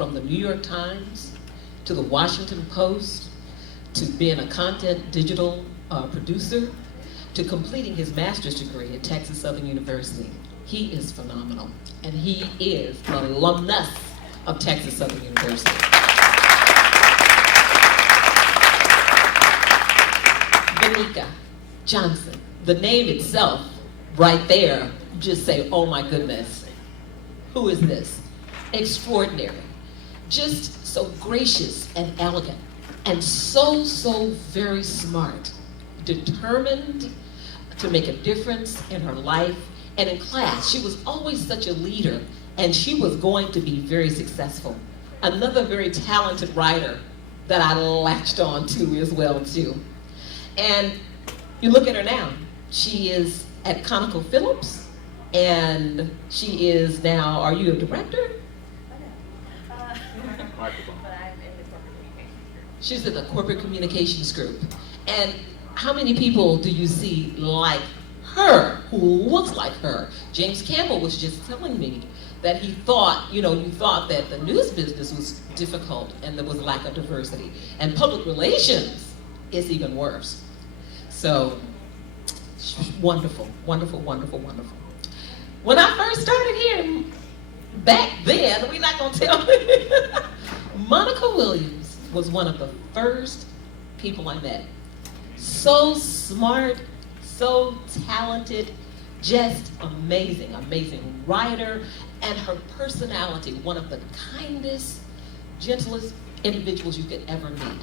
from the New York Times to the Washington Post to being a content digital producer to completing his master's degree at Texas Southern University. He is phenomenal, and he is an alumnus of Texas Southern University. Benika Johnson, the name itself right there, just say, oh my goodness, who is this? Extraordinary. Just so gracious and elegant, and so very smart, determined to make a difference in her life and in class. She was always such a leader, and she was going to be very successful. Another very talented writer that I latched on to as well too. And you look at her now, she is at ConocoPhillips, and she is now, are you a director? She's in the corporate communications group. And how many people do you see like her, who looks like her? James Campbell was just telling me that he thought, you thought that the news business was difficult and there was a lack of diversity. And public relations is even worse. So, wonderful, wonderful, wonderful, wonderful. When I first started here, back then, we're not gonna tell you, Monica Williams was one of the first people I met. So smart, so talented, just amazing, amazing writer, and her personality, one of the kindest, gentlest individuals you could ever meet.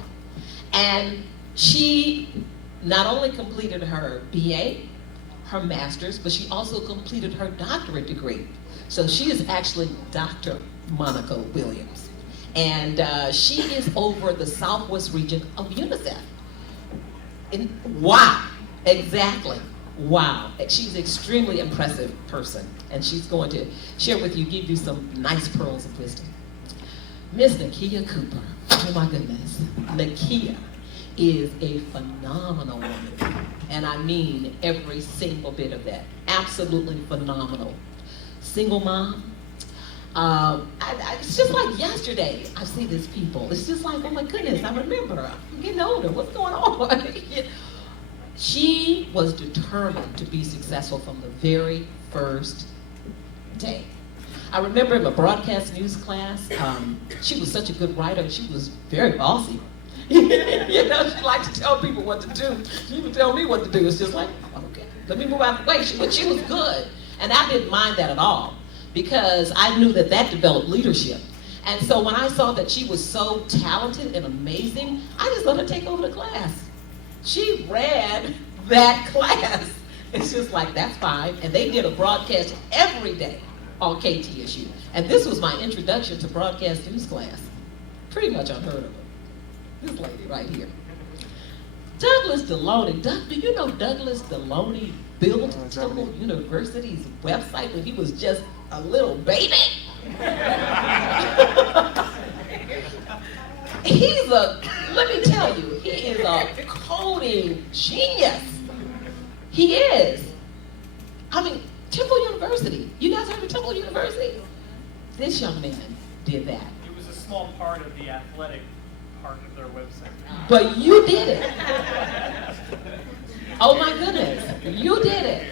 And she not only completed her BA, her master's, but she also completed her doctorate degree. So she is actually Dr. Monica Williams. And she is over the Southwest region of UNICEF. Wow, exactly, wow. She's an extremely impressive person, and she's going to share with you, give you some nice pearls of wisdom. Miss Nakia Cooper, oh my goodness. Nakia is a phenomenal woman, and I mean every single bit of that. Absolutely phenomenal. Single mom. It's just like yesterday I see these people. It's just like, oh my goodness, I remember her. I'm getting older. What's going on? She was determined to be successful from the very first day. I remember in my broadcast news class, she was such a good writer, and she was very bossy. She liked to tell people what to do. She would tell me what to do. It's just like, okay, let me move out the way. But she was good, and I didn't mind that at all, because I knew that developed leadership. And so when I saw that she was so talented and amazing, I just let her take over the class. She ran that class. It's just like, that's fine. And they did a broadcast every day on KTSU. And this was my introduction to broadcast news class. Pretty much unheard of her. This lady right here. Douglas Deloney. Do you know Douglas Deloney built Temple University's website when he was just a little baby? Let me tell you, he is a coding genius. He is. I mean, Temple University. You guys heard of Temple University? This young man did that. It was a small part of the athletic part of their website. But you did it. Oh my goodness, you did it.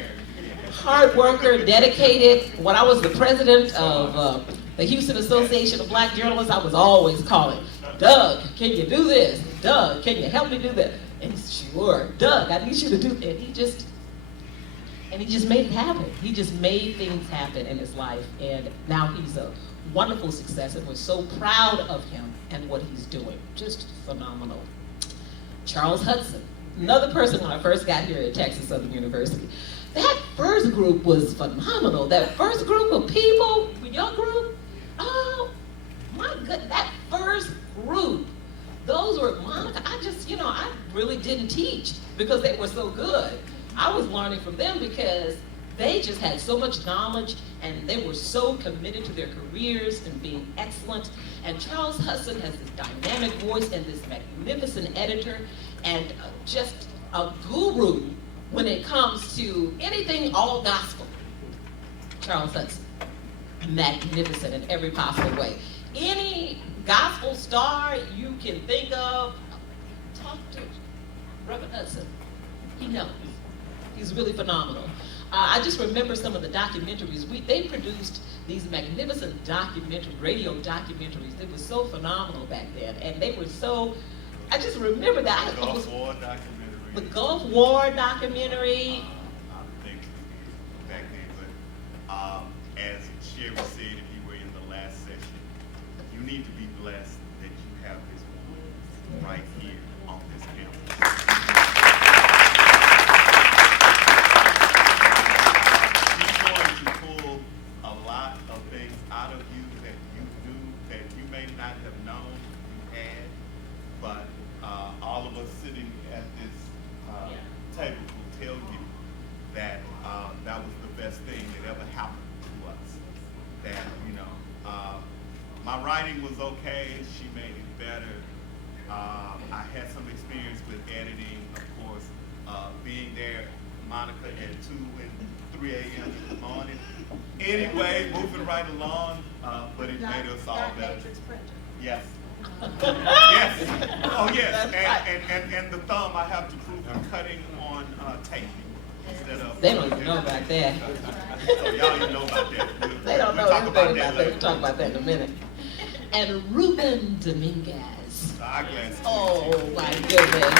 Hard worker, dedicated. When I was the president of the Houston Association of Black Journalists, I was always calling, Doug, can you do this? Doug, can you help me do that? And he's, sure, Doug, I need you to do that. And he just made it happen. He just made things happen in his life, and now he's a wonderful success, and we're so proud of him and what he's doing. Just phenomenal. Charles Hudson, another person when I first got here at Texas Southern University. That first group was phenomenal. That first group of people, your group, oh my goodness, that first group, those were Monica. I really didn't teach because they were so good. I was learning from them because they just had so much knowledge, and they were so committed to their careers and being excellent. And Charles Hudson has this dynamic voice and this magnificent editor, and just a guru when it comes to anything all gospel. Charles Hudson, magnificent in every possible way. Any gospel star you can think of, talk to Reverend Hudson. He knows. He's really phenomenal. I just remember some of the documentaries. They produced these magnificent radio documentaries. They were so phenomenal back then, and they were so. I just remember that. The Gulf War documentary. The Gulf War documentary. I think back then, but as Sherry said, if you were in the last session, you need to be blessed that you have this woman right here on this campus. She's going to pull a lot of things out of you that you do that you may not have known you had, but all of us sitting at this table will tell you that that was the best thing that ever happened to us. That, my writing was okay, she made it better. I had some experience with editing, of course, being there, Monica, at 2 and 3 a.m. in the morning. Anyway, moving right along, but it made us all better. Yes. Yes. Oh, yes. And the thumb, I have to prove I'm cutting on tape instead of. They don't even know about that. So y'all even know about that. They don't know we'll talk anything about about that that. later. We'll talk about that in a minute. And Ruben Dominguez. Eyeglasses. Oh my goodness.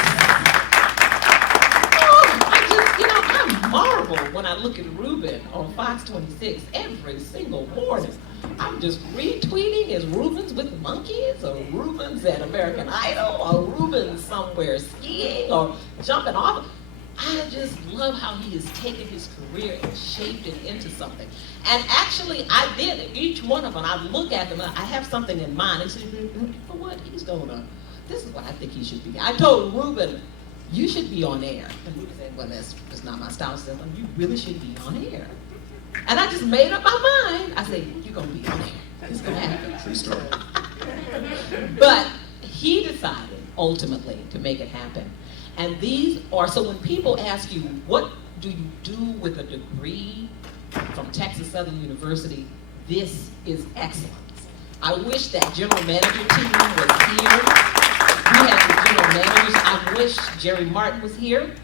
Oh, I marvel when I look at Ruben on Fox 26 every single morning. I'm just retweeting his Rubens with monkeys, or Rubens at American Idol, or Rubens somewhere skiing or jumping off. I just love how he has taken his career and shaped it into something. And actually, I did. Each one of them, I look at them, I have something in mind. I say, for what he's going to, this is what I think he should be. I told Ruben, you should be on air. And Ruben said, well, that's not my style. I said, well, you really should be on air. And I just made up my mind. I said, you're going to be on air. It's going to happen. True story. But he decided, ultimately, to make it happen. And these are, so when people ask you, what do you do with a degree from Texas Southern University, this is excellence. I wish that general manager team was here. We had the general managers. I wish Jerry Martin was here.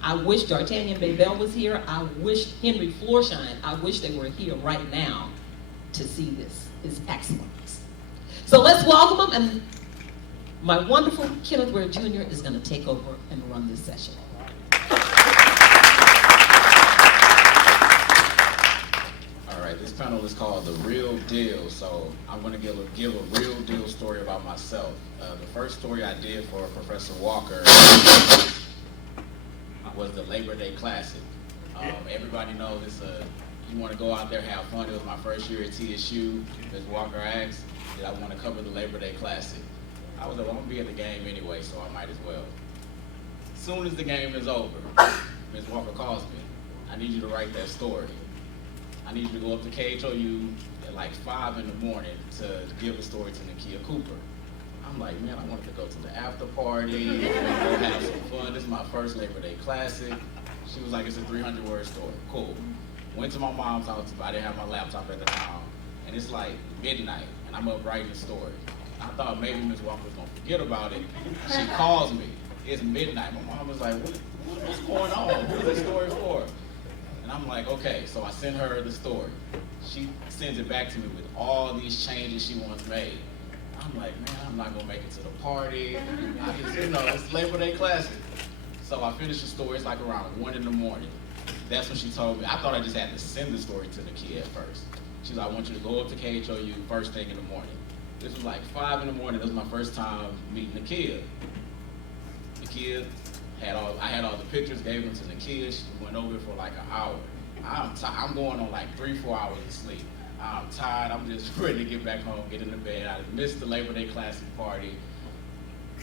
I wish D'Artagnan Maybell was here. I wish Henry Florsheim, I wish they were here right now to see this. It's excellence. So let's welcome them, and my wonderful Kenneth Ware Jr. is going to take over and run this session. All right, this panel is called The Real Deal, so I'm going to give a real deal story about myself. The first story I did for Professor Walker was the Labor Day Classic. Everybody knows you want to go out there, have fun. It was my first year at TSU. Ms. Walker asked, did I want to cover the Labor Day Classic? I was like, well, I'm gonna be at the game anyway, so I might as well. As soon as the game is over, Ms. Walker calls me. I need you to write that story. I need you to go up to KHOU at like 5 in the morning to give a story to Nakia Cooper. I'm like, man, I wanted to go to the after party, go have some fun. This is my first Labor Day Classic. She was like, it's a 300-word story. Cool. Went to my mom's house, I didn't have my laptop at the time, and it's like midnight, and I'm up writing the story. I thought maybe Ms. Walker was gonna forget about it. She calls me. It's midnight. My mom was like, what's going on? Who's this story for? And I'm like, okay. So I send her the story. She sends it back to me with all these changes she wants made. I'm like, man, I'm not gonna make it to the party. I just, it's Labor Day Classic. So I finished the story. It's like around 1 in the morning. That's when she told me. I thought I just had to send the story to the kid at first. She's like, I want you to go up to KHOU first thing in the morning. This was like 5 in the morning. This was my first time meeting the kid. The kid I had all the pictures, gave them to the kid. She went over it for like an hour. I'm going on like 3-4 hours of sleep. I'm tired. I'm just ready to get back home, get into bed. I missed the Labor Day Classic party.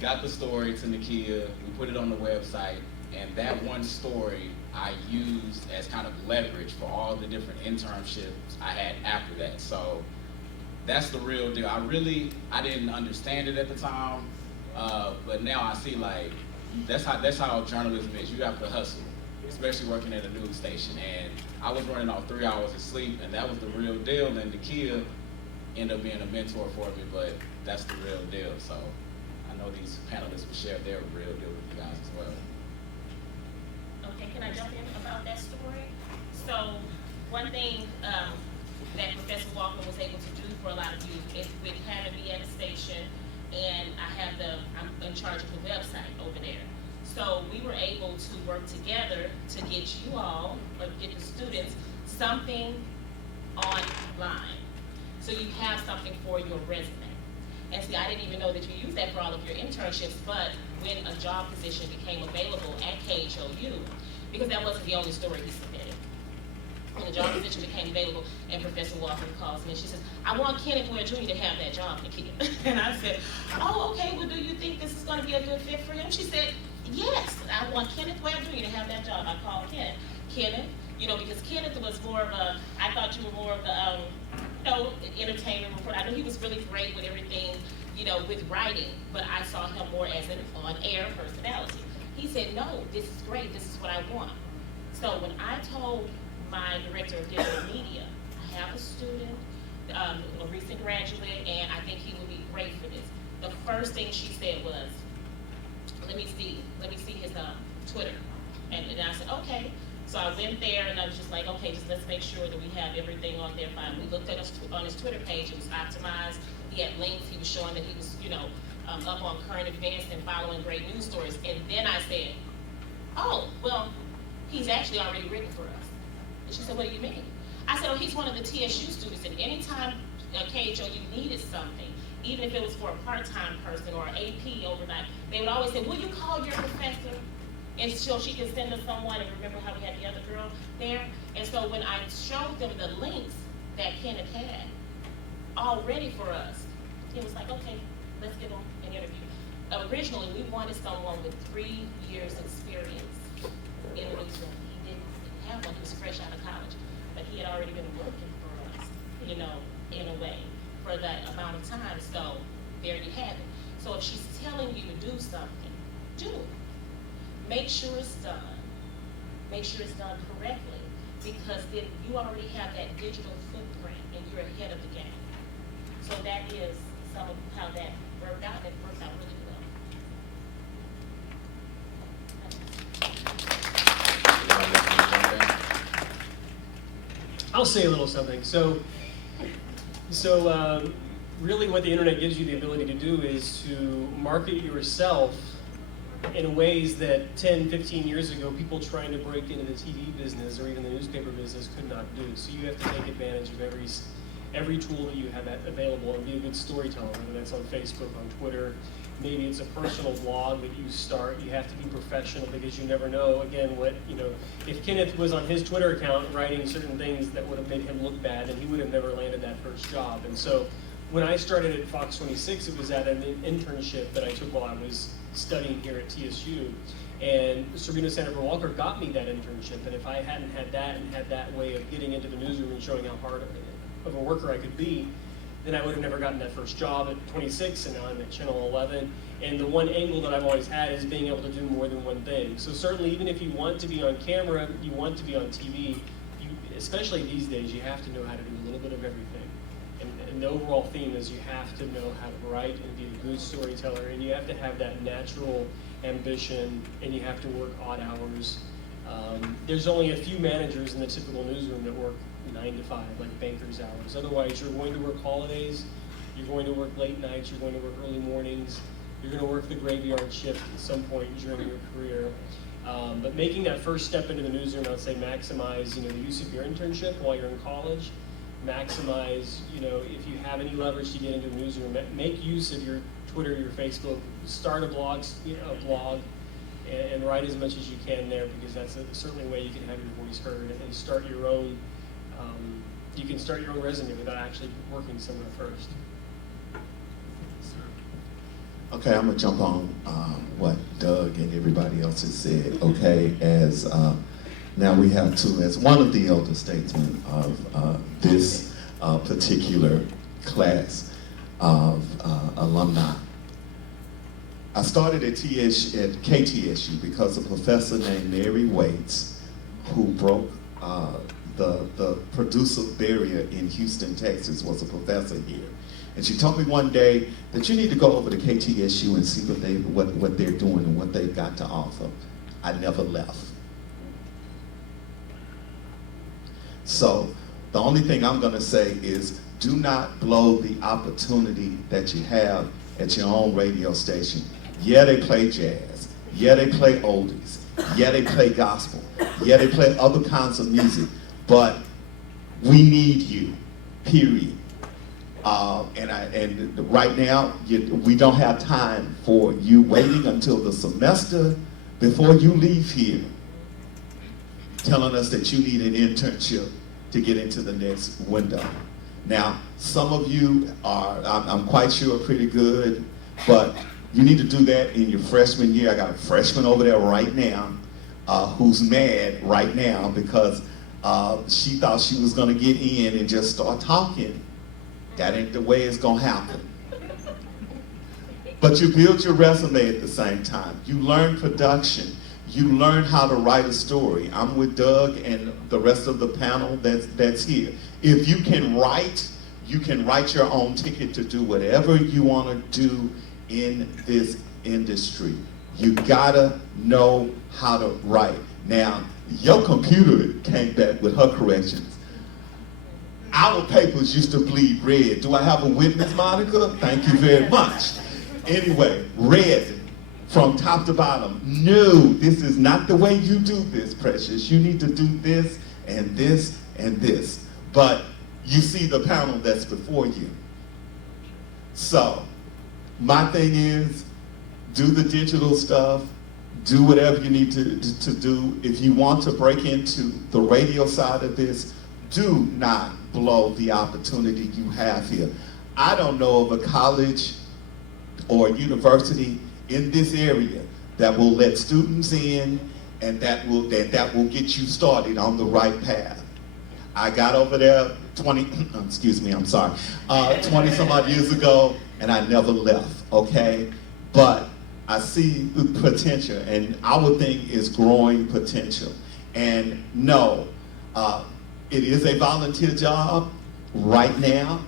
Got the story to Nakia. We put it on the website, and that one story I used as kind of leverage for all the different internships I had after that. So that's the real deal. I didn't understand it at the time, but now I see like that's how journalism is. You have to hustle, especially working at a news station. And I was running off 3 hours of sleep, and that was the real deal. And Nakia end up being a mentor for me, but that's the real deal. So I know these panelists will share their real deal with you guys as well. Okay, can I jump in about that story? So one thing that Professor Walker was able to do for a lot of you is with having me at the station, and I'm in charge of the website over there. So we were able to work together to get you all, or get the students, something online. So you have something for your resume. And see, I didn't even know that you used that for all of your internships, but when a job position became available at KHOU, because that wasn't the only story he submitted. When the job position became available, and Professor Walker calls me, and she says, I want Kenneth Ware Jr. to have that job, Nikita. And I said, oh, okay, well, do you think this is gonna be a good fit for him? She said, yes, I want Kenneth Ware Jr. to have that job. I called Kenneth, because Kenneth was more of a, I thought you were more of a, entertainment reporter. I knew he was really great with everything, with writing, but I saw him more as an on-air personality. He said, no, this is great, this is what I want. So when I told my director of digital media, I have a student, a recent graduate, and I think he would be great for this. The first thing she said was, let me see his Twitter. And I said, okay. So I went there and I was just like, okay, just let's make sure that we have everything on there fine. We looked at on his Twitter page, it was optimized. He had links, he was showing that he was, up on current events and following great news stories. And then I said, oh, well, he's actually already written for us. And she said, what do you mean? I said, oh, he's one of the TSU students, and anytime KHOU needed something, even if it was for a part-time person or an AP overnight, they would always say, will you call your professor? And so she can send us someone, and remember how we had the other girl there? And so when I showed them the links that Kenneth had already for us, he was like, okay, let's get on an interview. Originally, we wanted someone with 3 years experience in the newsroom. He didn't have one, he was fresh out of college, but he had already been working for us, in a way, for that amount of time. So there you have it. So if she's telling you to do something, do it. Make sure it's done. Make sure it's done correctly, because then you already have that digital footprint and you're ahead of the game. So that is some of how that worked out, and it worked out really well. I'll say a little something. So really what the internet gives you the ability to do is to market yourself in ways that 10, 15 years ago, people trying to break into the TV business or even the newspaper business could not do. So you have to take advantage of every tool that you have available and be a good storyteller, whether that's on Facebook, on Twitter. Maybe it's a personal blog that you start. You have to be professional, because you never know, again, if Kenneth was on his Twitter account writing certain things that would have made him look bad, then he would have never landed that first job. And so when I started at Fox 26, it was at an internship that I took while I was studying here at TSU. And Serena Sanford Walker got me that internship, and if I hadn't had that and had that way of getting into the newsroom and showing how hard of a worker I could be, then I would have never gotten that first job at 26, and now I'm at Channel 11. And the one angle that I've always had is being able to do more than one thing. So certainly, even if you want to be on camera, you want to be on TV, especially these days, you have to know how to do a little bit of everything. And the overall theme is you have to know how to write and be a good storyteller, and you have to have that natural ambition, and you have to work odd hours. There's only a few managers in the typical newsroom that work 9 to 5, like banker's hours. Otherwise, you're going to work holidays, you're going to work late nights, you're going to work early mornings, you're going to work the graveyard shift at some point during your career. But making that first step into the newsroom, I would say maximize, the use of your internship while you're in college. Maximize, if you have any leverage to get into a newsroom, make use of your Twitter, your Facebook, start a blog, and write as much as you can there, because that's certainly a way you can have your voice heard and start your own. You can start your own resume without actually working somewhere first. Okay, I'm gonna jump on what Doug and everybody else has said. Okay, as now we have to, as one of the elder statesmen of this particular class of alumni. I started at KTSU because a professor named Mary Waits, who broke the producer barrier in Houston, Texas, was a professor here. And she told me one day that you need to go over to KTSU and see what they're doing and what they've got to offer. I never left. So the only thing I'm going to say is do not blow the opportunity that you have at your own radio station. Yeah, they play jazz. Yeah, they play oldies. Yeah, they play gospel. Yeah, they play other kinds of music. But we need you, period. And right now, we don't have time for you waiting until the semester before you leave here, telling us that you need an internship to get into the next window. Now, some of you are, I'm quite sure, pretty good, but you need to do that in your freshman year. I got a freshman over there right now who's mad right now because she thought she was going to get in and just start talking. That ain't the way it's going to happen. But you build your resume at the same time. You learn production. You learn how to write a story. I'm with Doug and the rest of the panel that's here. If you can write your own ticket to do whatever you want to do in this industry. You gotta know how to write. Now, your computer came back with her corrections. Our papers used to bleed red. Do I have a witness, Monica? Thank you very much. Anyway, red from top to bottom. No, this is not the way you do this, Precious. You need to do this and this and this. But you see the panel that's before you. So, my thing is, do the digital stuff, do whatever you need to do. If you want to break into the radio side of this, do not blow the opportunity you have here. I don't know of a college or a university in this area that will let students in and that will get you started on the right path. I got over there 20 some odd years ago, and I never left, okay? But I see the potential, and our thing is growing potential. And no, it is a volunteer job right now,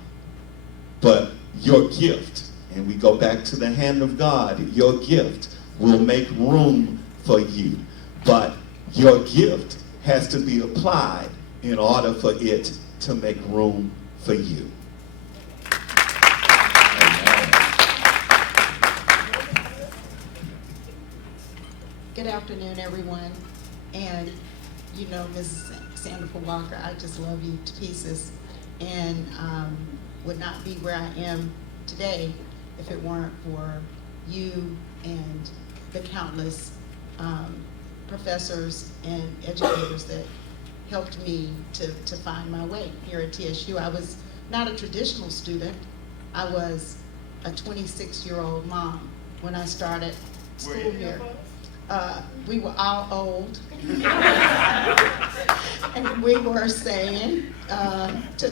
but your gift, and we go back to the hand of God, your gift will make room for you. But your gift has to be applied in order for it to make room for you. Good afternoon, everyone. And you know, Mrs. Sanderford Walker, I just love you to pieces, and would not be where I am today if it weren't for you and the countless professors and educators that helped me to find my way here at TSU. I was not a traditional student. I was a 26-year-old mom when I started school here. We were all old. And we were saying to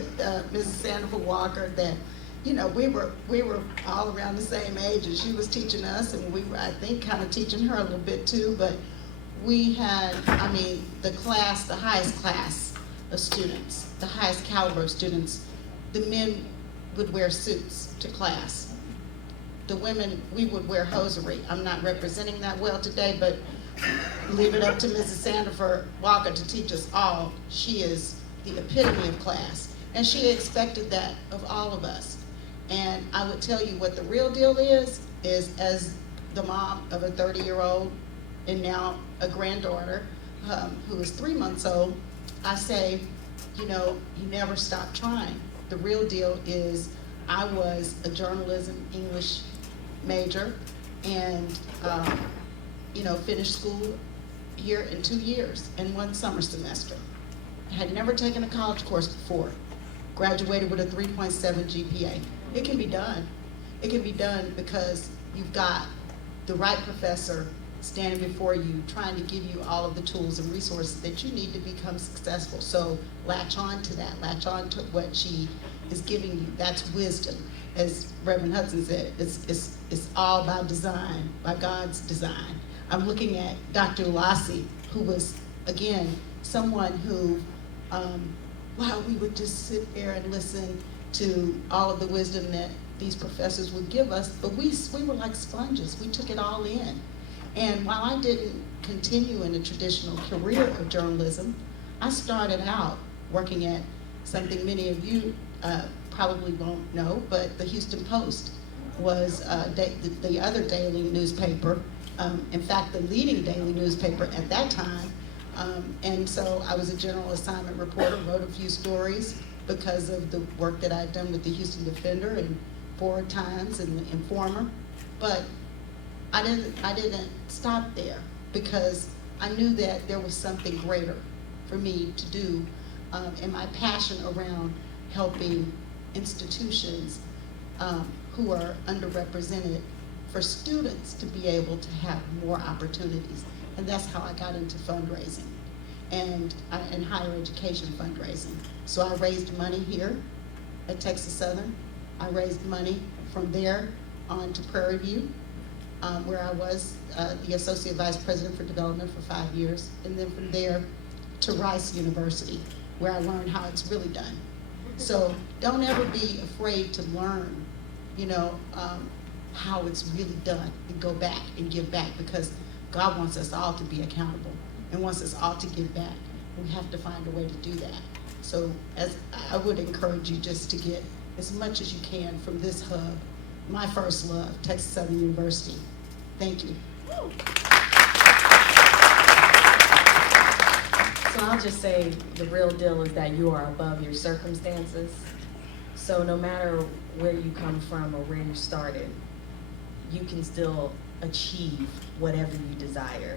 Mrs. Sanderford Walker that, you know, we were all around the same age, and she was teaching us, and we were, I think, kind of teaching her a little bit too, but we had, I mean, the highest class of students, the highest caliber of students. The men would wear suits to class. The women, we would wear hosiery. I'm not representing that well today, but leave it up to Mrs. Sanderford Walker to teach us all. She is the epitome of class, and she expected that of all of us. And I would tell you what the real deal is as the mom of a 30-year-old and now a granddaughter who is 3 months old, I say, you know, you never stop trying. The real deal is I was a journalism English major and, you know, finished school here in 2 years and 1 summer semester. I had never taken a college course before. Graduated with a 3.7 GPA. It can be done. It can be done because you've got the right professor standing before you, trying to give you all of the tools and resources that you need to become successful. So latch on to that. Latch on to what she is giving you. That's wisdom. As Reverend Hudson said, it's all by design, by God's design. I'm looking at Dr. Ulasi, who was, again, someone who wow, we would just sit there and listen to all of the wisdom that these professors would give us, but we were like sponges. We took it all in. And while I didn't continue in a traditional career of journalism, I started out working at something many of you probably won't know, but the Houston Post was the other daily newspaper, in fact, the leading daily newspaper at that time. And so I was a general assignment reporter, wrote a few stories because of the work that I'd done with the Houston Defender and Forward Times and the Informer. But I didn't stop there because I knew that there was something greater for me to do, and my passion around helping institutions who are underrepresented, for students to be able to have more opportunities. And that's how I got into fundraising and higher education fundraising. So I raised money here at Texas Southern. I raised money from there on to Prairie View, where I was the Associate Vice President for Development for 5 years. And then from there to Rice University, where I learned how it's really done. So don't ever be afraid to learn, how it's really done, and go back and give back, because God wants us all to be accountable and wants us all to give back. We have to find a way to do that. So as I would encourage you just to get as much as you can from this hub, my first love, Texas Southern University. Thank you. So I'll just say the real deal is that you are above your circumstances. So no matter where you come from or where you started, you can still achieve whatever you desire.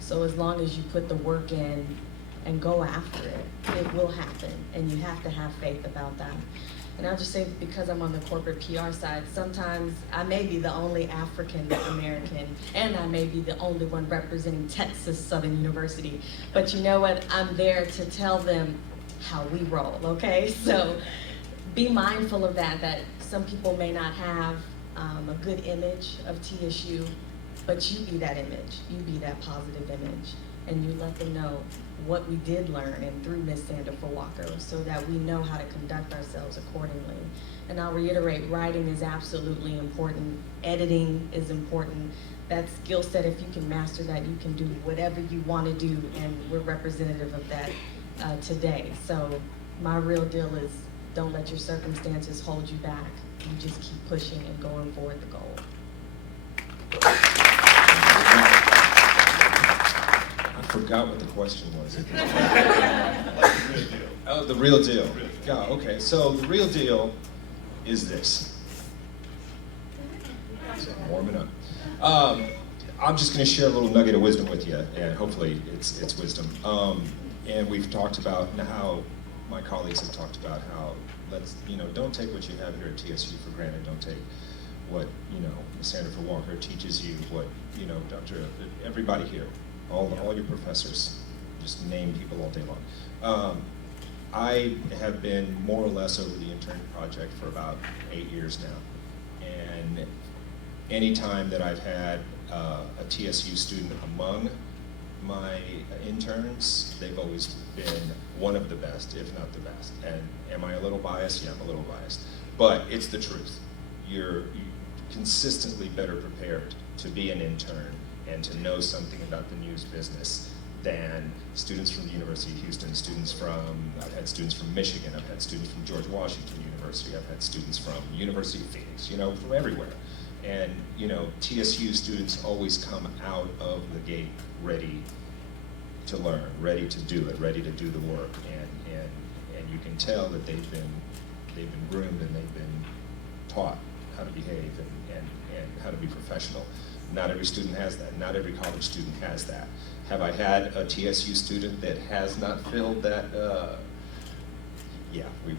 So as long as you put the work in and go after it, it will happen, and you have to have faith about that. And I'll just say, because I'm on the corporate PR side, sometimes I may be the only African American, and I may be the only one representing Texas Southern University. But you know what? I'm there to tell them how we roll, okay? So be mindful of that some people may not have a good image of TSU, but you be that image. You be that positive image, and you let them know what we did learn and through Ms. Sandifer Walker, so that we know how to conduct ourselves accordingly. And I'll reiterate, writing is absolutely important. Editing is important. That skill set, if you can master that, you can do whatever you want to do, and we're representative of that today. So my real deal is, don't let your circumstances hold you back. You just keep pushing and going forward the goal. I forgot what the question was. Oh, the real deal. Yeah, okay, so the real deal is this. So I'm warming up. I'm just going to share a little nugget of wisdom with you, and hopefully it's wisdom. And we've talked about how, my colleagues have talked about how, don't take what you have here at TSU for granted. Don't take what, Ms. Sandifer Walker teaches you, what, everybody here, all your professors, just name people all day long. I have been more or less over the intern project for about 8 years now. And any time that I've had a TSU student among my interns, they've always been one of the best, if not the best. And am I a little biased? Yeah, I'm a little biased. But it's the truth. You're consistently better prepared to be an intern and to know something about the news business than students from the University of Houston, I've had students from Michigan, I've had students from George Washington University, I've had students from University of Phoenix, from everywhere. And, TSU students always come out of the gate ready to learn, ready to do it, ready to do the work, and you can tell that they've been groomed and they've been taught how to behave and how to be professional. Not every student has that. Not every college student has that. Have I had a TSU student that has not filled that? Yeah, we've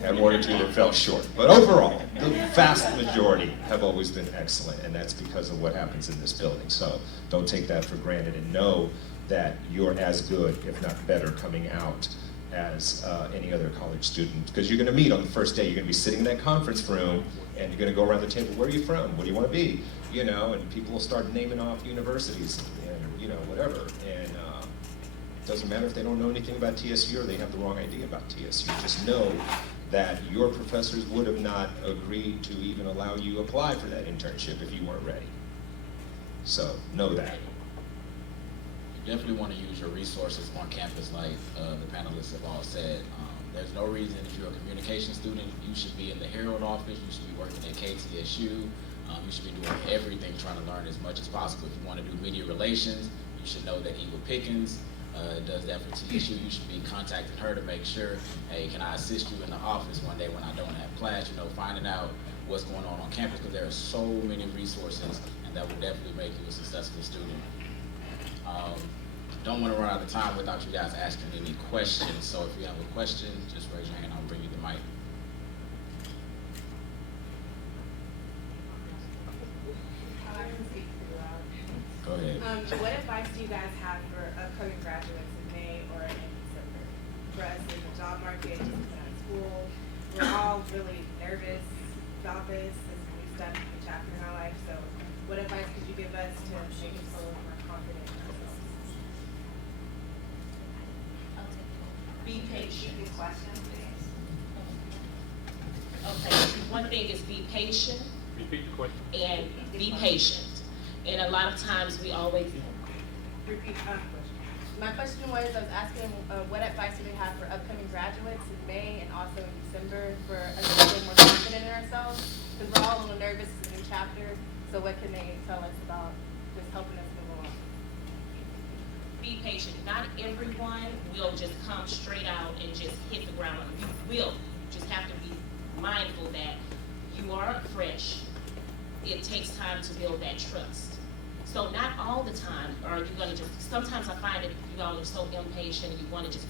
had one or two that fell short. But overall, the vast majority have always been excellent, and that's because of what happens in this building. So don't take that for granted, and know that you're as good, if not better, coming out as any other college student. Because you're going to meet on the first day. You're going to be sitting in that conference room, and you're going to go around the table. Where are you from? What do you want to be? And people will start naming off universities and whatever. And doesn't matter if they don't know anything about TSU or they have the wrong idea about TSU. Just know that your professors would have not agreed to even allow you to apply for that internship if you weren't ready. So know that. You definitely want to use your resources on campus like the panelists have all said. There's no reason if you're a communication student, you should be in the Herald office, you should be working at KTSU, you should be doing everything trying to learn as much as possible. If you want to do media relations, you should know that Eva Pickens does that for TSU. You should be contacting her to make sure, hey, can I assist you in the office one day when I don't have class, finding out what's going on campus, because there are so many resources, and that will definitely make you a successful student. Don't want to run out of time without you guys asking any questions, so if you have a question, just raise your hand, I'll bring you the mic. Go ahead. What advice do you guys have for upcoming graduates in May or in December? For us in the job market, school, we're all really nervous about this. This is a new step, new chapter in our life. So what advice could you give us to make us feel a little more confident in ourselves? Be patient. Good question, please. Okay, one thing is be patient Repeat the question. and be patient. And a lot of times we always, Repeat the question. My question was, I was asking what advice do we have for upcoming graduates in May and also in December for us to feel more confident in ourselves? Because we're all a little nervous, it's a new chapter. So what can they tell us about just helping us move along? be patient. Not everyone will just come straight out and just hit the ground running. You will. You just have to be mindful that you are fresh. It takes time to build that trust. So not all the time are you going to just, sometimes I find that you all are so impatient and you want to just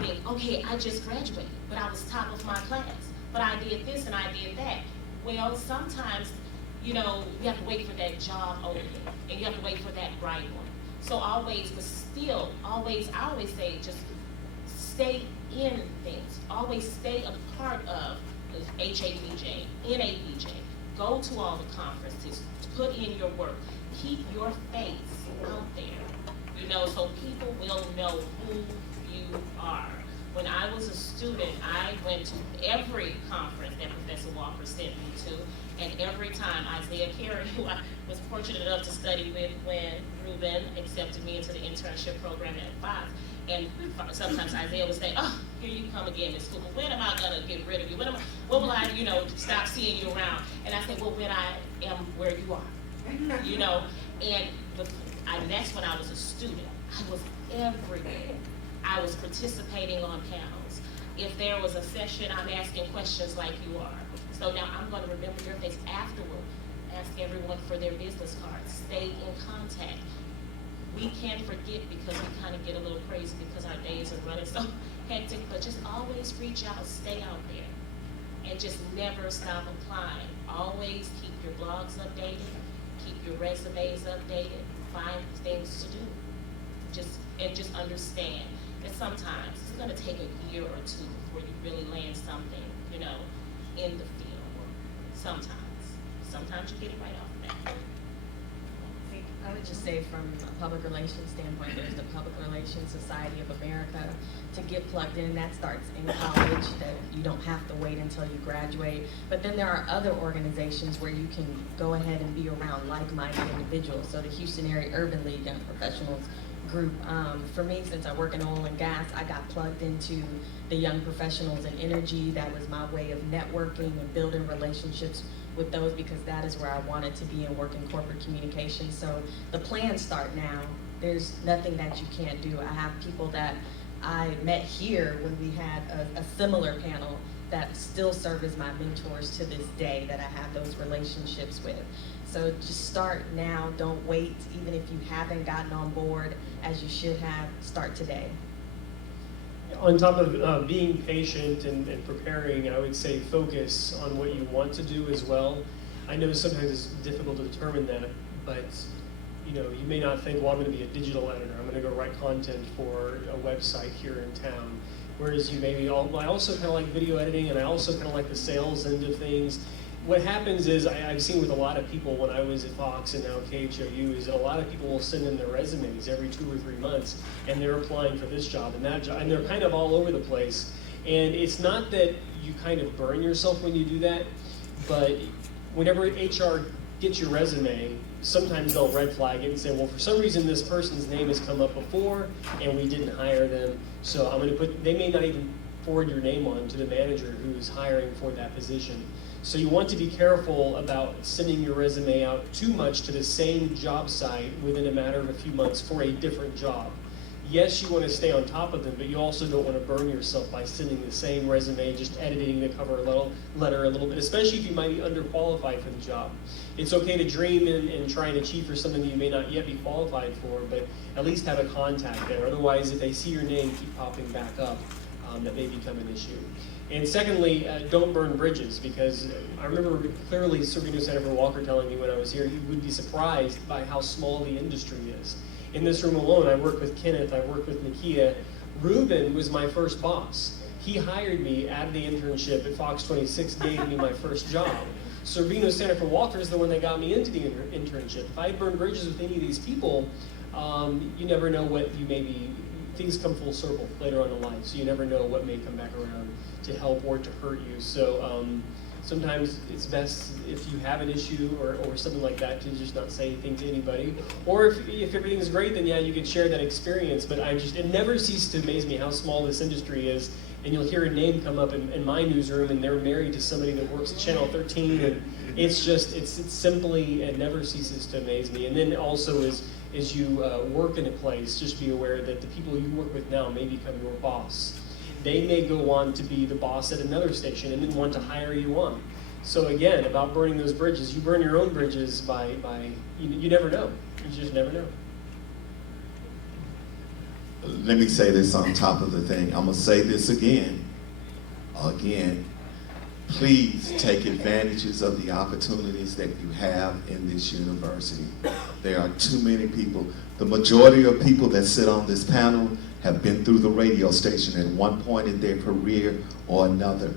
think, okay, I just graduated, but I was top of my class, but I did this and I did that. Well, sometimes, you know, you have to wait for that job opening and you have to wait for that right one. So always, but still, always, I always say just stay in things. Always stay a part of HABJ, NABJ. Go to all the conferences, put in your work. Keep your face out there, you know, so people will know who you are. When I was a student, I went to every conference that Professor Walker sent me to, and every time Isaiah Carey, who I was fortunate enough to study with when Ruben accepted me into the internship program at Fox, and sometimes Isaiah would say, oh, here you come again, Miss Cooper, when am I gonna get rid of you? What will I, you know, stop seeing you around? And I said, well, when I am where you are. You know, and that's when I was a student. I was everywhere. I was participating on panels. If there was a session, I'm asking questions like you are. So now I'm going to remember your face afterward. Ask everyone for their business cards. Stay in contact. We can't forget because we kind of get a little crazy because our days are running so hectic, but just always reach out, stay out there, and just never stop applying. Always keep your blogs updated. Keep your resumes updated, find things to do. Just understand that sometimes it's gonna take a year or two before you really land something, you know, in the field. Sometimes you get it right off the bat. I would just say from a public relations standpoint, there's the Public Relations Society of America. To get plugged in, that starts in college, that you don't have to wait until you graduate. But then there are other organizations where you can go ahead and be around like-minded individuals. So the Houston Area Urban League Young Professionals group. For me, since I work in oil and gas, I got plugged into the Young Professionals in Energy. That was my way of networking and building relationships with those because that is where I wanted to be and work in corporate communications. So the plans start now. There's nothing that you can't do. I have people that I met here when we had a similar panel that still serve as my mentors to this day that I have those relationships with. So just start now, don't wait. Even if you haven't gotten on board as you should have, start today. On top of being patient and preparing, I would say focus on what you want to do as well. I know sometimes it's difficult to determine that, but you know, you may not think, well, I'm going to be a digital editor. I'm going to go write content for a website here in town. Whereas you maybe, I also kind of like video editing, and I also kind of like the sales end of things. what happens is, I've seen with a lot of people when I was at Fox and now KHOU, is that a lot of people will send in their resumes every 2 or 3 months, and they're applying for this job and that job, and they're kind of all over the place. And it's not that you kind of burn yourself when you do that, but whenever HR gets your resume, sometimes they'll red flag it and say, well, for some reason this person's name has come up before and we didn't hire them, so I'm going to they may not even forward your name on to the manager who's hiring for that position. So you want to be careful about sending your resume out too much to the same job site within a matter of a few months for a different job. Yes, you want to stay on top of them, but you also don't want to burn yourself by sending the same resume, just editing the cover letter a little bit, especially if you might be underqualified for the job. It's okay to dream and try and achieve for something that you may not yet be qualified for, but at least have a contact there. Otherwise, if they see your name keep popping back up, that may become an issue. And secondly, don't burn bridges, because I remember clearly Servino Senator Walker telling me when I was here, you would be surprised by how small the industry is. In this room alone, I worked with Kenneth, I worked with Nakia. Ruben was my first boss. He hired me out of the internship at Fox 26, gave me my first job. Servino Senator Walker is the one that got me into the internship. If I had burned bridges with any of these people, you never know what you may be. Things come full circle later on in life, so you never know what may come back around to help or to hurt you. So sometimes it's best if you have an issue or something like that to just not say anything to anybody. Or if everything's great, then yeah, you can share that experience. But it never ceases to amaze me how small this industry is. And you'll hear a name come up in my newsroom, and they're married to somebody that works at Channel 13, and it's simply, it never ceases to amaze me. And then also as you work in a place, just be aware that the people you work with now may become your boss. They may go on to be the boss at another station and then want to hire you on. So again, about burning those bridges, you burn your own bridges by you never know. You just never know. Let me say this on top of the thing. I'm going to say this again. Please take advantages of the opportunities that you have in this university. There are too many people. The majority of people that sit on this panel have been through the radio station at one point in their career or another.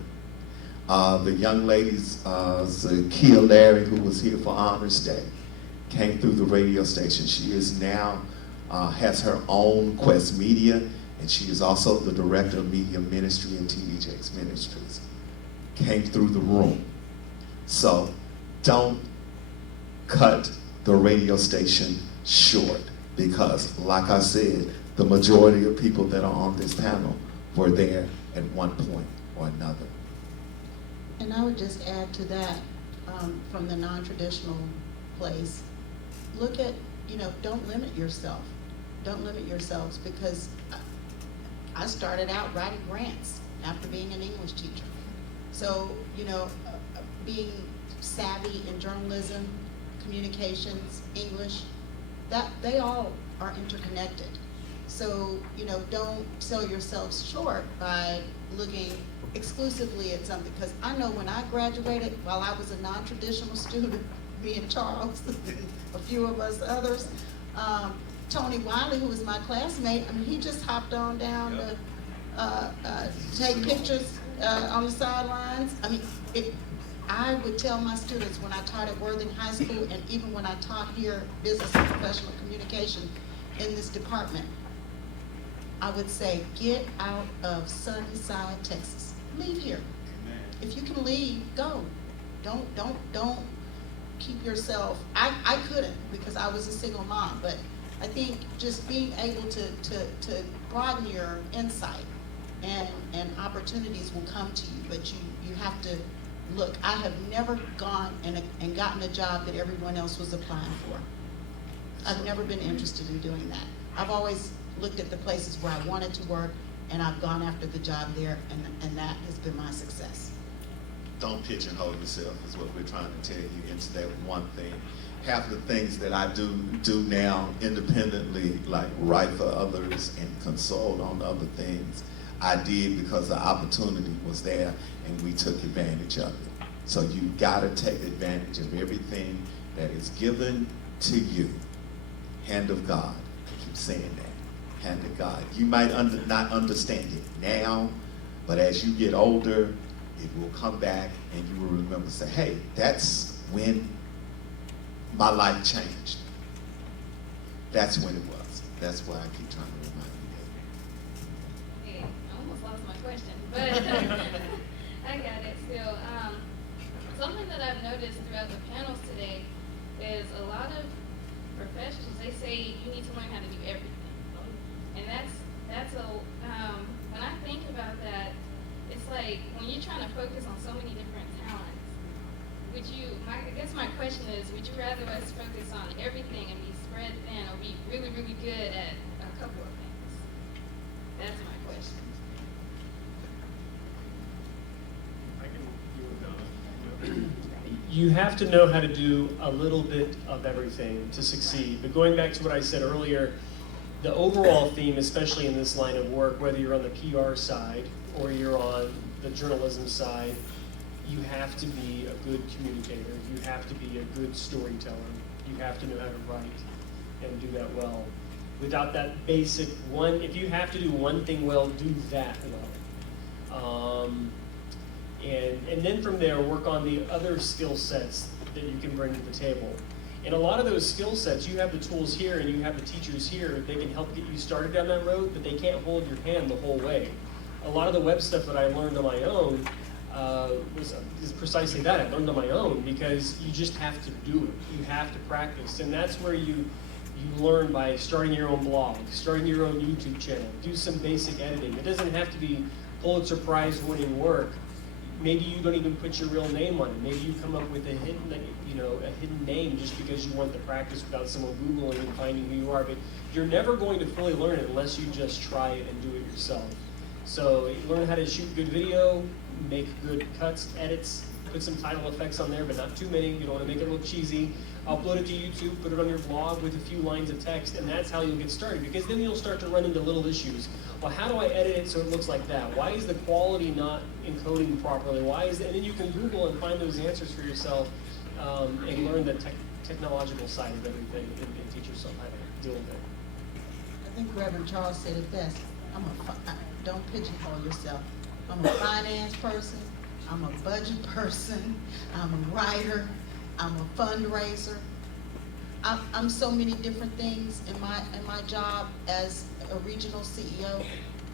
The young ladies, Zakia Larry, who was here for Honors Day, came through the radio station. She is now has her own Quest Media, and she is also the director of media ministry and TDJ's Ministries. Came through the room. So don't cut the radio station short, because like I said, the majority of people that are on this panel were there at one point or another. And I would just add to that, from the non-traditional place, look at, don't limit yourself. Don't limit yourselves, because I started out writing grants after being an English teacher. So, being savvy in journalism, communications, English, that they all are interconnected. So, don't sell yourselves short by looking exclusively at something. Because I know when I graduated, while I was a non-traditional student, me and Charles, a few of us others, Tony Wiley, who was my classmate, he just hopped on down to take pictures on the sidelines. I would tell my students when I taught at Worthing High School, and even when I taught here business and professional communication in this department, I would say, get out of Sunnyside, Texas. Leave here. If you can leave, go. Don't keep yourself. I couldn't, because I was a single mom, but I think just being able to broaden your insight and opportunities will come to you, but you have to look. I have never gone and gotten a job that everyone else was applying for. I've never been interested in doing that. I've always looked at the places where I wanted to work, and I've gone after the job there, and that has been my success. Don't pigeonhole yourself is what we're trying to tell you into that one thing. Half the things that I do now independently, like write for others and consult on other things, I did because the opportunity was there and we took advantage of it. So you gotta take advantage of everything that is given to you. Hand of God. I keep saying that. Hand of God. You might not understand it now, but as you get older, it will come back and you will remember, say, hey, that's when my life changed. That's when it was. That's why I keep trying to remind you Okay, I almost lost my question, but I got it still. Something that I've noticed throughout the panels today is a lot of professionals, they say you need to learn how to do everything. And that's when I think about that, it's like when you're trying to focus on so many different talents, I guess my question is, would you rather us focus on everything and be spread thin, or be really, really good at a couple of things? That's my question. You have to know how to do a little bit of everything to succeed. But going back to what I said earlier, the overall theme, especially in this line of work, whether you're on the PR side or you're on the journalism side, you have to be a good communicator. You have to be a good storyteller. You have to know how to write and do that well. Without that basic one, if you have to do one thing well, do that well. And then from there, work on the other skill sets that you can bring to the table. And a lot of those skill sets, you have the tools here and you have the teachers here. They can help get you started down that road, but they can't hold your hand the whole way. A lot of the web stuff that I learned on my own is precisely that. I learned on my own because you just have to do it. You have to practice. And that's where you learn by starting your own blog, starting your own YouTube channel, do some basic editing. It doesn't have to be Pulitzer Prize winning work. Maybe you don't even put your real name on it. Maybe you come up with a hidden name just because you want the practice without someone Googling and finding who you are. But you're never going to fully learn it unless you just try it and do it yourself. So learn how to shoot good video, make good cuts, edits, put some title effects on there, but not too many. You don't want to make it look cheesy. Upload it to YouTube, put it on your blog with a few lines of text, and that's how you'll get started. Because then you'll start to run into little issues. Well, how do I edit it so it looks like that? Why is the quality not encoding properly? Why is it? And then you can Google and find those answers for yourself and learn the technological side of everything and teach yourself how to deal with it. I think Reverend Charles said it best. Don't pigeonhole yourself. I'm a finance person. I'm a budget person. I'm a writer. I'm a fundraiser. I'm so many different things in my job as a regional CEO.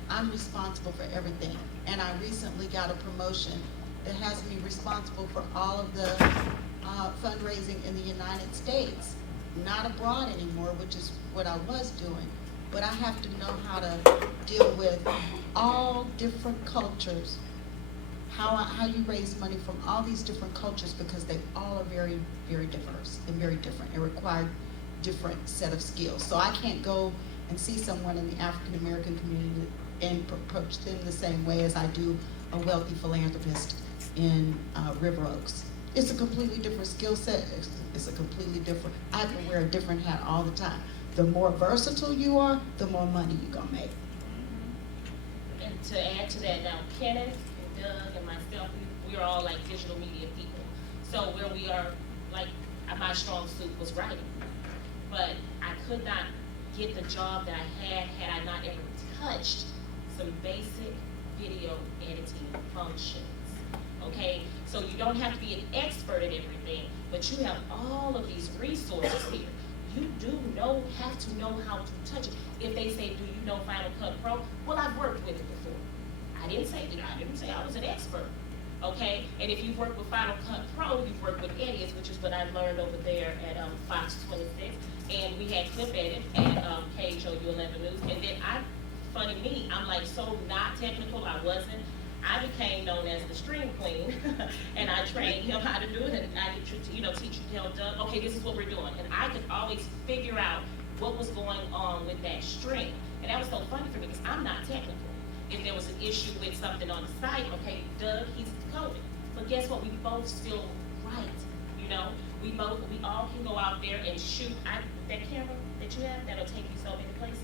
I'm responsible for everything. And I recently got a promotion that has me responsible for all of the fundraising in the United States, not abroad anymore, which is what I was doing. But I have to know how to deal with all different cultures, how you raise money from all these different cultures, because they all are very, very diverse and very different and require different set of skills. So I can't go and see someone in the African American community and approach them the same way as I do a wealthy philanthropist in River Oaks. It's a completely different skill set. It's a completely different, I have to wear a different hat all the time. The more versatile you are, the more money you're gonna make. And to add to that, now Kenneth and Doug and myself, we're all like digital media people. So where we are, like, my strong suit was writing. But I could not get the job that I had I not ever touched some basic video editing functions. Okay, so you don't have to be an expert at everything, but you have all of these resources here. You have to know how to touch it. If they say, do you know Final Cut Pro? Well, I've worked with it before. I didn't say I was an expert. Okay, and if you've worked with Final Cut Pro, you've worked with Edits, which is what I learned over there at Fox 26, and we had Clip Edit at KHOU 11 News, and then funny me, I'm like so not technical, I wasn't. I became known as the stream queen, and I trained him how to do it, and I could teach you, tell Doug, okay, this is what we're doing, and I could always figure out what was going on with that stream, and that was so funny for me because I'm not technical. If there was an issue with something on the site, okay, Doug, he's coding, but guess what? We both still write. We all can go out there and shoot. That camera that you have, that'll take you so many places.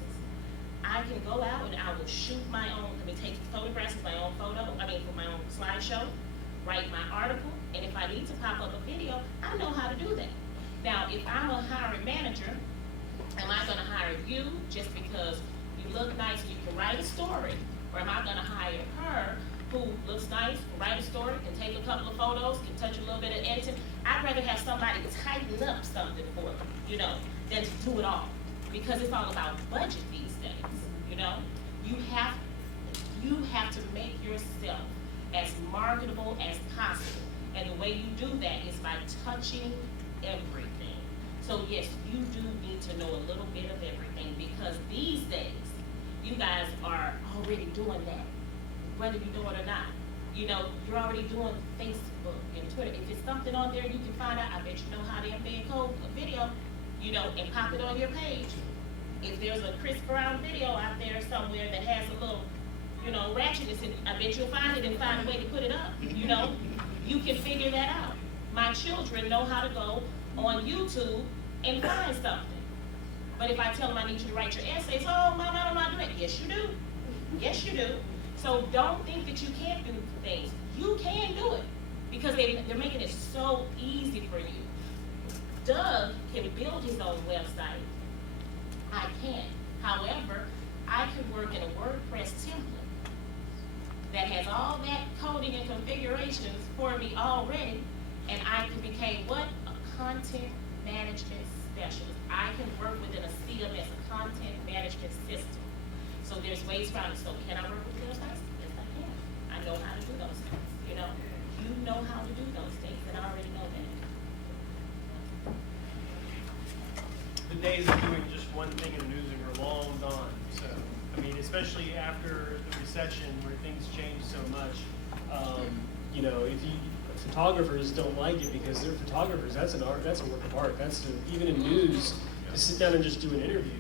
I can go out and I will shoot my own, take photographs of my own for my own slideshow, write my article, and if I need to pop up a video, I know how to do that. Now, if I'm a hiring manager, am I gonna hire you just because you look nice and you can write a story? Or am I gonna hire her who looks nice, can write a story, can take a couple of photos, can touch a little bit of editing. I'd rather have somebody tighten up something for them, you know, than to do it all. Because it's all about budget these days, you know? You have to make yourself as marketable as possible. And the way you do that is by touching everything. So yes, you do need to know a little bit of everything, because these days, you guys are already doing that, whether you know it or not. You know, you're already doing Facebook and Twitter. If it's something on there you can find out, I bet you know how to embed code a video, you know, and pop it on your page. If there's a Chris Brown video out there somewhere that has a little, you know, ratchetness in it, I bet you'll find it and find a way to put it up, you know? You can figure that out. My children know how to go on YouTube and find something. But if I tell them I need you to write your essays, oh, Mom, I don't know how to do it. Yes, you do. Yes, you do. So don't think that you can't do things. You can do it, because they're making it so easy for you. Doug can build his own website. I can't. However, I can work in a WordPress template that has all that coding and configurations for me already, and I can become what? A content management specialist. I can work within a CMS, a content management system. So there's ways around it. So can I work with websites? Yes, I can. I know how to do those things, you know? You know how to do those things, and I already know that. The days of doing just one thing in the newsroom are long gone. So, I mean, especially after the recession where things change so much, you know, if photographers don't like it because they're photographers, that's an art, that's a work of art. Even in news, to sit down and just do an interview,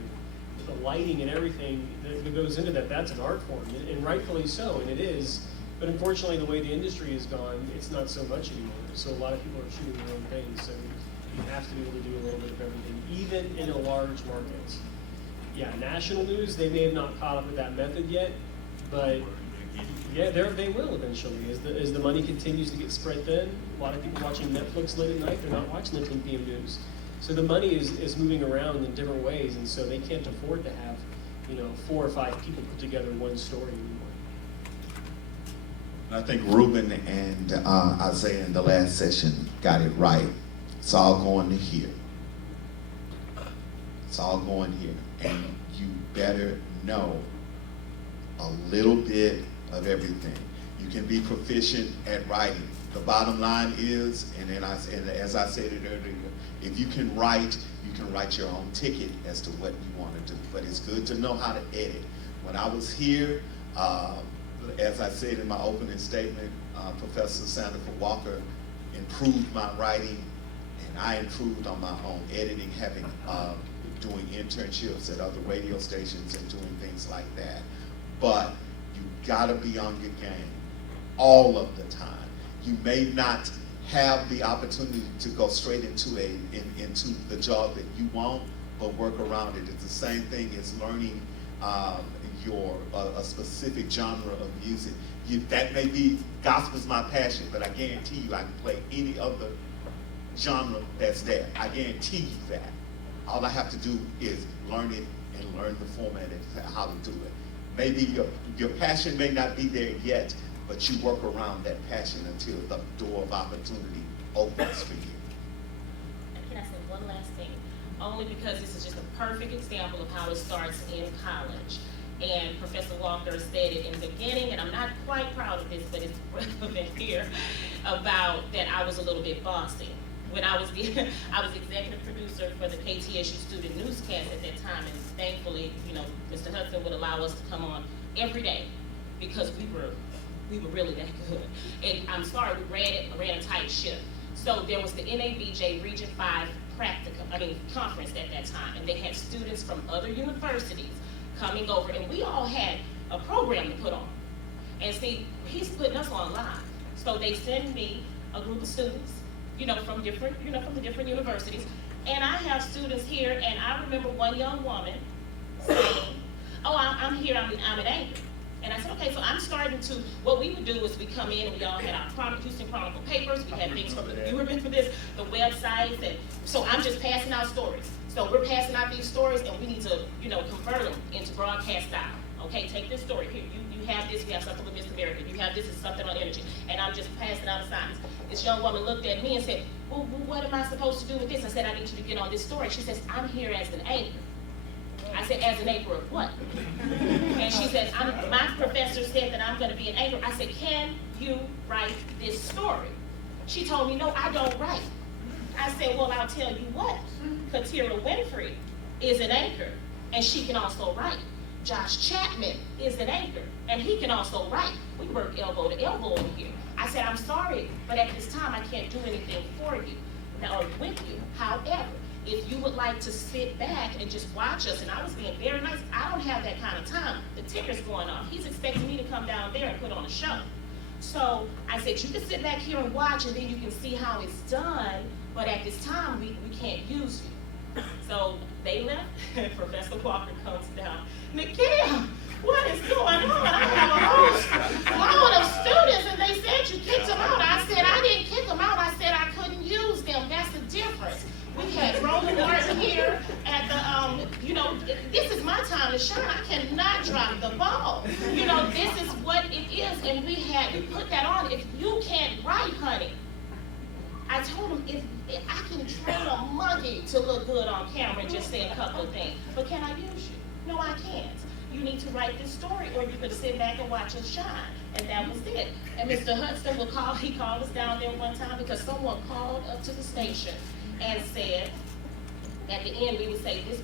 the lighting and everything that goes into that, that's an art form, and rightfully so, and it is. But unfortunately, the way the industry has gone, it's not so much anymore. So a lot of people are shooting their own things. So you have to be able to do a little bit of everything, even in a large market. Yeah, national news, they may have not caught up with that method yet, but yeah, they will eventually. As the money continues to get spread thin, a lot of people watching Netflix late at night, they're not watching the 10 p.m. news. So the money is moving around in different ways, and so they can't afford to have, you know, 4 or 5 people put together one story anymore. I think Ruben and Isaiah in the last session got it right. It's all going to here. It's all going here. And you better know a little bit of everything. You can be proficient at writing. The bottom line is, and as I said it earlier, if you can write your own ticket as to what you want to do. But it's good to know how to edit. When I was here, as I said in my opening statement, Professor Sandifer Walker improved my writing, and I improved on my own editing, having doing internships at other radio stations and doing things like that. But you gotta be on your game all of the time. You may not have the opportunity to go straight into the job that you want, but work around it. It's the same thing as learning a specific genre of music. That may be, gospel's my passion, but I guarantee you I can play any other genre that's there. I guarantee you that. All I have to do is learn it and learn the format and how to do it. Maybe your passion may not be there yet, but you work around that passion until the door of opportunity opens for you. Can I say one last thing? Only because this is just a perfect example of how it starts in college. And Professor Walker said it in the beginning, and I'm not quite proud of this, but it's relevant here, about that I was a little bit bossy. When I was executive producer for the KTSU student newscast at that time, and thankfully, you know, Mr. Hudson would allow us to come on every day because we were really that good. And I'm sorry, we ran a tight ship. So there was the NABJ Region 5 conference at that time, and they had students from other universities coming over, and we all had a program to put on. And see, he's putting us on live. So they send me a group of students, from the different universities. And I have students here, and I remember one young woman saying, oh, I'm here, I'm at Anchor. And I said, okay, so I'm starting to, what we would do is we come in and we all had our Houston Chronicle papers, we had things from the viewerman for this, the websites, and so I'm just passing out stories. So we're passing out these stories and we need to, convert them into broadcast style. Okay, take this story here, you have this, we have something with Miss America, you have this, is something on energy, and I'm just passing out assignments. This young woman looked at me and said, well, what am I supposed to do with this? I said, I need you to get on this story. She says, I'm here as an anchor. I said, as an anchor of what? And she says, my professor said that I'm going to be an anchor. I said, can you write this story? She told me, no, I don't write. I said, well, I'll tell you what. Katira Winfrey is an anchor, and she can also write. Josh Chapman is an anchor, and he can also write. We work elbow to elbow in here. I said, I'm sorry, but at this time, I can't do anything for you, or with you. However, if you would like to sit back and just watch us, and I was being very nice, I don't have that kind of time. The ticker's going off. He's expecting me to come down there and put on a show. So I said, you can sit back here and watch, and then you can see how it's done, but at this time, we can't use you. So they left, and Professor Walker comes down. Nikia, what is going on? I have a whole load of students, and they said you kicked them out. I said, I didn't kick them out. I said I couldn't use them. That's the difference. We had Roland Martin here at the, this is my time to shine. I cannot drop the ball. This is what it is, and we put that on. If you can't write, honey, I told him, if I can train a monkey to look good on camera and just say a couple of things, but can I use you? No, I can't. You need to write this story, or you could sit back and watch us shine. And that was it. And Mr. Hudson he called us down there one time because someone called up to the station and said, at the end we would say, this,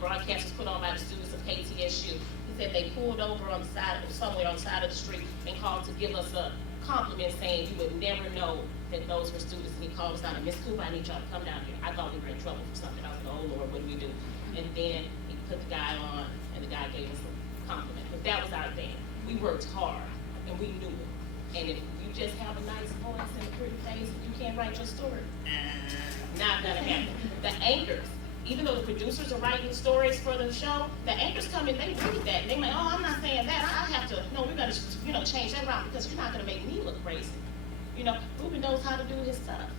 broadcast was put on by the students of KTSU. He said they pulled over on the side, somewhere on the side of the street, and called to give us a compliment saying you would never know that those were students. And he called us down and Miss Cooper, I need y'all to come down here. I thought we were in trouble for something. I was like, oh Lord, what do we do? And then he put the guy on, and the guy gave us a compliment. But that was our thing. We worked hard, and we knew it. And if you just have a nice voice and a pretty face, you can't write your story. Not gonna happen. The anchors, even though the producers are writing stories for the show, the anchors come in, they read that, and they like, oh, I'm not saying that. I have to, no, we gotta, change that around because you're not gonna make me look crazy. Ruben knows how to do his stuff.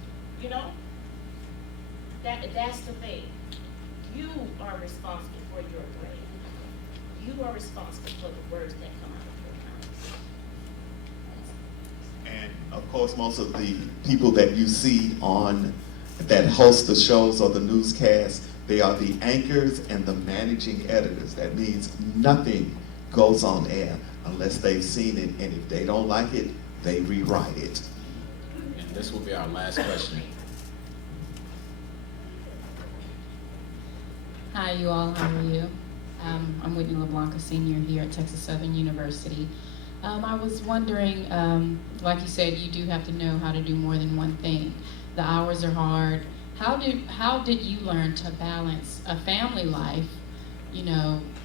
That's the thing. You are responsible for your brain. You are responsible for the words that come out of your mouth. And of course, most of the people that you see that host the shows or the newscasts, they are the anchors and the managing editors. That means nothing goes on air unless they've seen it, and if they don't like it, they rewrite it. And this will be our last question. Hi, you all. How are you? I'm Whitney LeBlanc, a senior here at Texas Southern University. I was wondering, like you said, you do have to know how to do more than one thing. The hours are hard. How did you learn to balance a family life,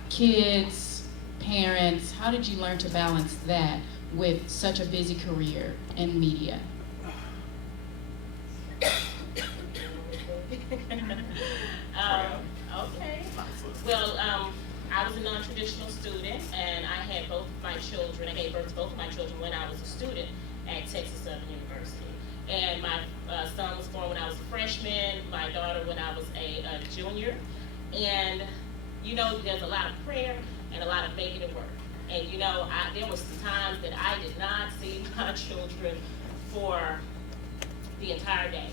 kids, parents? How did you learn to balance that with such a busy career in media? Okay. Well, I was a non-traditional student, and I had both my children. I gave birth to both of my children when I was a student at Texas Southern University. And my son was born when I was a freshman, my daughter when I was a junior. And, there's a lot of prayer and a lot of making it work. And, there was some times that I did not see my children for the entire day.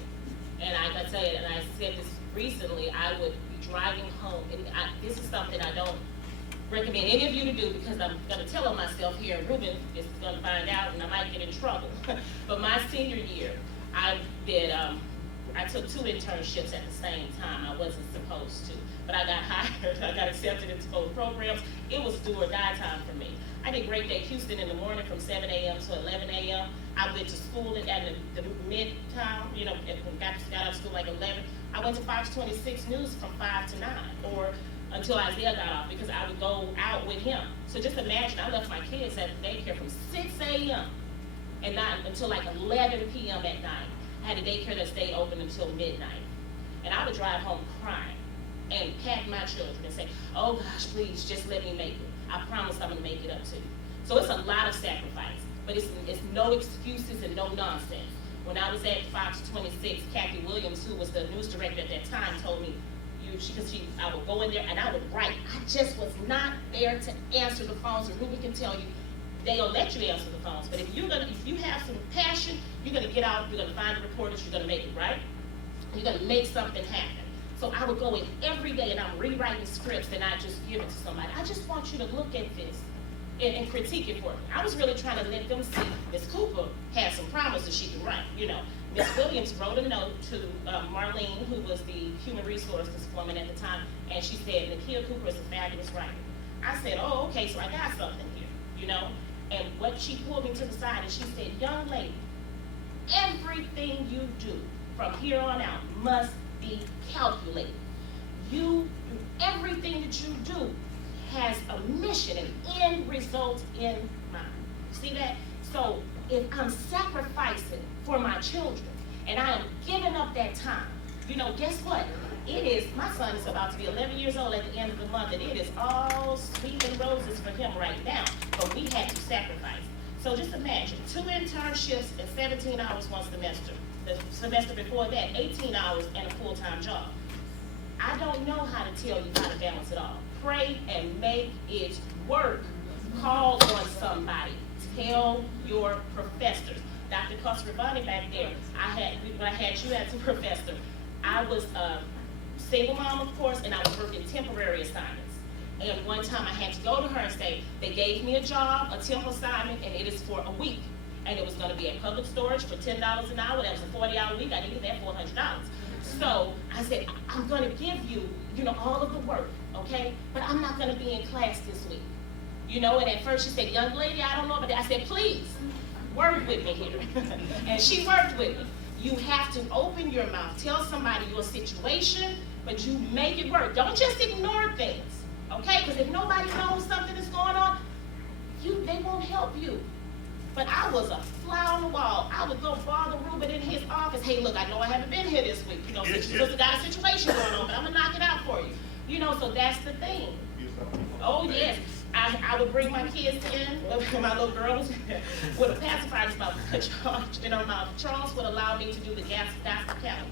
And I tell you, and I said this recently, I would be driving home, and this is something I don't recommend any of you to do because I'm going to tell on myself here, and Ruben is going to find out, and I might get in trouble. But my senior year, I took 2 internships at the same time. I wasn't supposed to, but I got hired. I got accepted into both programs. It was do or die time for me. I did Great Day Houston in the morning from 7 a.m. to 11 a.m. I went to school at the midtown, when got out of school like 11. I went to Fox 26 News from 5 to 9, or until Isaiah got off, because I would go out with him. So just imagine, I left my kids at daycare from 6 a.m. and not until like 11 p.m. at night. I had a daycare that stayed open until midnight. And I would drive home crying and pat my children and say, oh gosh, please, just let me make it. I promise I'm gonna make it up to you. So it's a lot of sacrifice, but it's no excuses and no nonsense. When I was at Fox 26, Kathy Williams, who was the news director at that time, told me, I would go in there and I would write. I just was not there to answer the phones, and Ruben can tell you, they'll let you answer the phones. But if you have some passion, you're gonna get out, you're gonna find the reporters, you're gonna make it, right? You're gonna make something happen. So I would go in every day and I'm rewriting scripts and I just give it to somebody. I just want you to look at this and critique it for me. I was really trying to let them see Miss Cooper had some promises she can write, you know. Miss Williams wrote a note to Marlene, who was the human resources woman at the time, and she said, Nakia Cooper is a fabulous writer. I said, oh, okay, so I got something here, you know. And what she pulled me to the side and she said, young lady, everything you do from here on out must be calculated. Everything that you do has a mission, an end result in mind. See that? So if I'm sacrificing for my children and I am giving up that time, you know, guess what? My son is about to be 11 years old at the end of the month, and it is all sweet and roses for him right now, but we had to sacrifice. So just imagine, 2 internships and 17 hours one semester. The semester before that, 18 hours and a full-time job. I don't know how to tell you how to balance it all. Pray and make it work. Call on somebody. Tell your professors. Dr. Cosravani back there, when I had you as a professor, I was a single mom, of course, and I was working temporary assignments. And one time I had to go to her and say, they gave me a job, a temp assignment, and it is for a week. And it was going to be at public storage for $10 an hour. That was a 40-hour week. I needed that $400. So I said, I'm going to give you, you know, all of the work, okay? But I'm not going to be in class this week. You know, and at first she said, young lady, I don't know about that. I said, please, work with me here. And she worked with me. You have to open your mouth, tell somebody your situation, but you make it work. Don't just ignore things, okay? Because if nobody knows something is going on, they won't help you. But I was a fly on the wall. I would go bother Ruben in his office. Hey, look, I know I haven't been here this week. You know, you got a situation going on, but I'm going to knock it out for you. You know, so that's the thing. Oh, yes. I would bring my kids in, my little girls, with a pacifier about in her mouth. Charles would allow me to do the gospel calendar.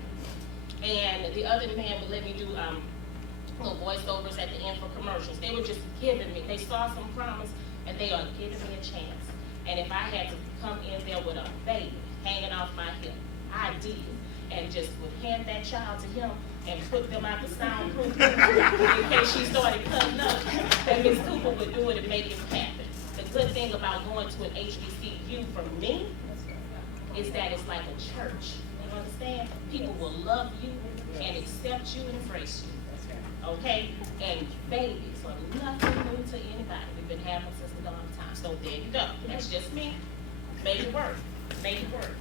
And the other man would let me do little voiceovers at the end for commercials. They were just giving me, they saw some promise, and they are giving me a chance. And if I had to come in there with a baby hanging off my hip, I did. And just would hand that child to him and put them out the soundproof in case she started cutting up. And Ms. Cooper would do it and make it happen. The good thing about going to an HBCU for me is that it's like a church. You understand? People will love you and accept you and embrace you. Okay? And babies are nothing new to anybody. We've been having them since the dawn of time. So there you go. That's just me. Make it work. Make it work.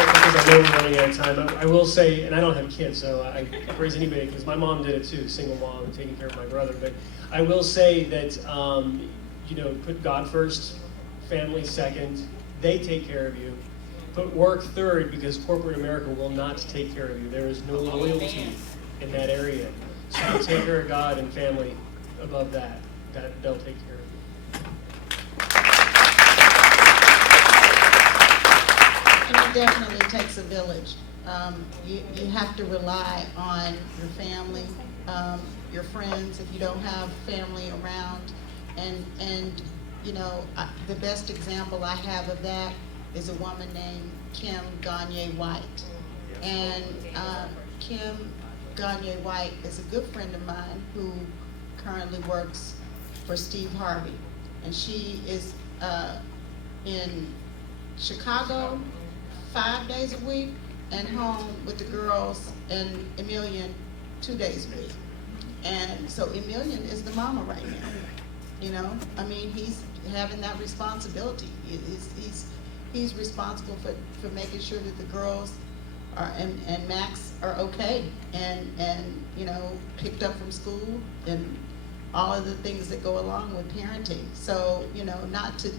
Okay, because I know we're running out of time, I will say, and I don't have kids, so I can't raise anybody, because my mom did it too, single mom and taking care of my brother. But I will say that, you know, put God first, family second. They take care of you. Put work third, because corporate America will not take care of you. There is no loyalty in that area. So you take care of God and family above that. They'll take care of you. And it definitely takes a village. You have to rely on your family, your friends if you don't have family around. And you know, the best example I have of that is a woman named Kim Gagne White. And Kim Gagne White is a good friend of mine who currently works for Steve Harvey. And she is in Chicago 5 days a week and home with the girls and Emilian 2 days a week. And so Emilian is the mama right now. You know, I mean, he's having that responsibility. He's responsible for making sure that the girls are and Max are okay and you know, picked up from school and all of the things that go along with parenting. So, you know, not to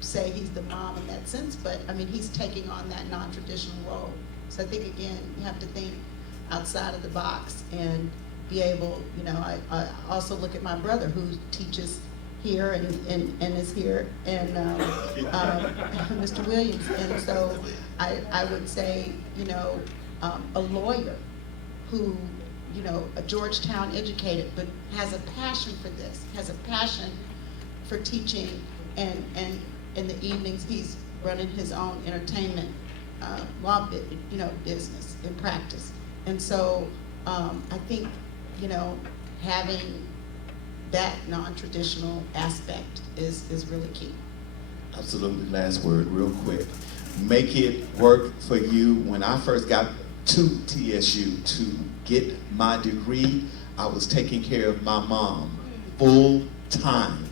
say he's the mom in that sense, but I mean, he's taking on that non-traditional role. So I think, again, you have to think outside of the box and be able, you know, I also look at my brother who teaches here and is here, and Mr. Williams. And so I would say, you know, a lawyer who you know, a Georgetown educated, but has a passion for this, has a passion for teaching, and in the evenings he's running his own entertainment business in practice. And so I think, you know, having that non-traditional aspect is really key. Absolutely. Last word, real quick. Make it work for you. When I first got to TSU to get my degree, I was taking care of my mom full time.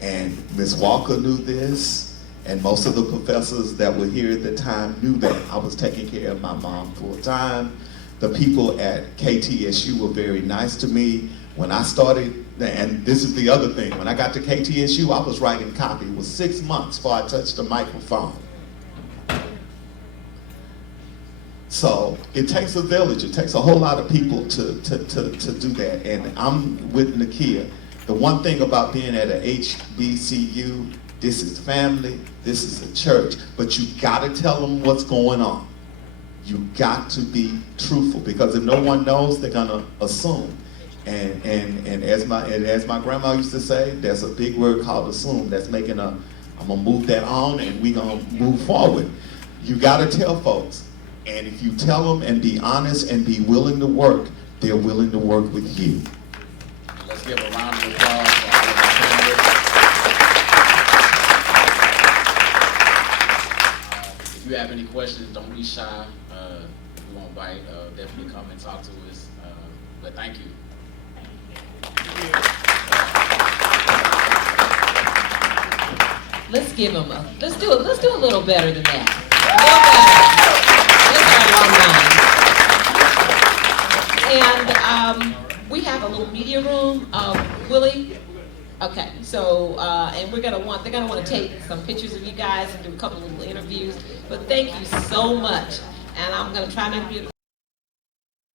And Ms. Walker knew this, and most of the professors that were here at the time knew that I was taking care of my mom full time. The people at KTSU were very nice to me. When I started, and this is the other thing, when I got to KTSU, I was writing copy. It was 6 months before I touched the microphone. So it takes a village. It takes a whole lot of people to do that. And I'm with Nakia. The one thing about being at a HBCU, this is family, this is a church, but you gotta tell them what's going on. You got to be truthful, because if no one knows, they're gonna assume. And as my grandma used to say, there's a big word called assume. That's making I'm gonna move that on and we gonna move forward. You gotta tell folks. And if you tell them and be honest and be willing to work, they're willing to work with you. Let's give a round of applause for all of our candidates. If you have any questions, don't be shy. We won't bite. Definitely come and talk to us. But thank you. Let's give them let's do a little better than that. A little better. That's our alumni. And we have a little media room. Willie? Okay, so, and they're gonna want to take some pictures of you guys and do a couple of little interviews. But thank you so much. And I'm gonna try not to be